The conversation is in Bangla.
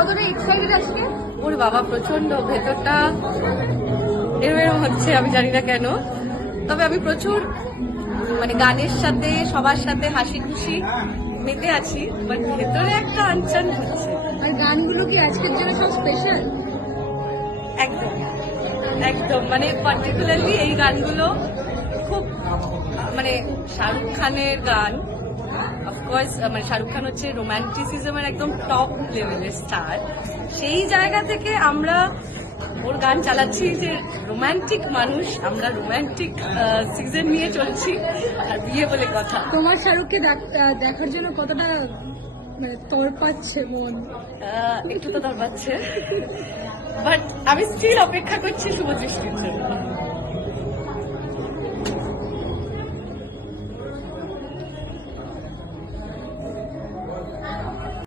কতটা এক্সাইটেড আজকে? ওর বাবা প্রচন্ড, ভেতরটা এরকম হচ্ছে, আমি জানি না কেন। তবে আমি প্রচুর মানে গানের সাথে সবার সাথে হাসি খুশি মেতে আছি, বাট ভেতরে একটা আনচান হচ্ছে। আর গানগুলো কি আজকের জন্য সব স্পেশাল? একদম একদম, মানে পার্টিকুলারলি এই গানগুলো খুব মানে শাহরুখ খানের গান। অফকোর্স মানে শাহরুখ খান হচ্ছে রোম্যান্টিসিজমের একদম টপ লেভেলের স্টার। সেই জায়গা থেকে আমরা ওর গান চালাচ্ছি যে রোম্যান্টিক মানুষ, আমরা রোম্যান্টিক সিজন নিয়ে চলছি, আর বিয়ে বলে কথা। তোমার শাহরুখকে দেখার জন্য কতটা মানে তড়পাচ্ছে মন? একটু তো তার বাচ্চা, বাট আমি স্টিল অপেক্ষা করছি শুভদৃষ্টির জন্য।